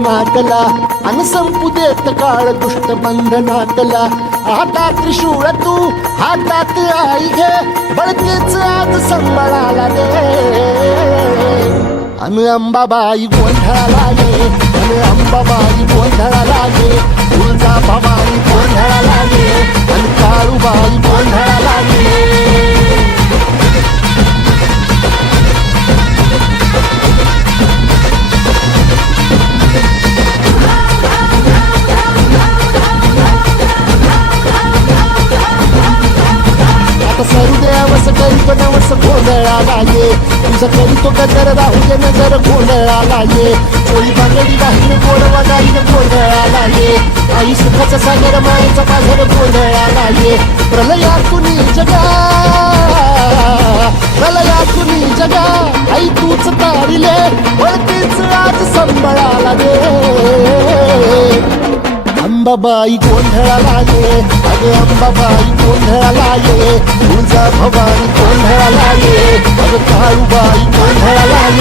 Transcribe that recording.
मातला अन संपू देत काळ दुष्ट बंधनातला. आता त्रिशूळ तू हातात आई घे बळतेच आज संबळाला दे. अन अंबाबाई गोंधळाला ये अन अंबाबाई गोंधळाला ये. तुळजा भवानी गोंधळाला ये अन काळूबाई गोंधळाला ये. सरुदेवस करीतो नवस गोंधळाला ये. तुझं करीतो गजर राहू दे नजर गोंधळाला ये. चोळी बांगडी बाहेर गोडवा गाईन गोंधळाला ये. आई सुखाचा सागर मायेचा पाझर गोंधळाला ये. प्रलयातुनी जगा प्रलयातुनी जगा आई तूच तारिले वळतीच आज संबळाला दे. अंबाबाई गोंधळाला ये अगं अंबाबाई गोंधळाला ये. तुळजा भवानी गोंधळाला ये अगं काळूबाई गोंधळाला ये.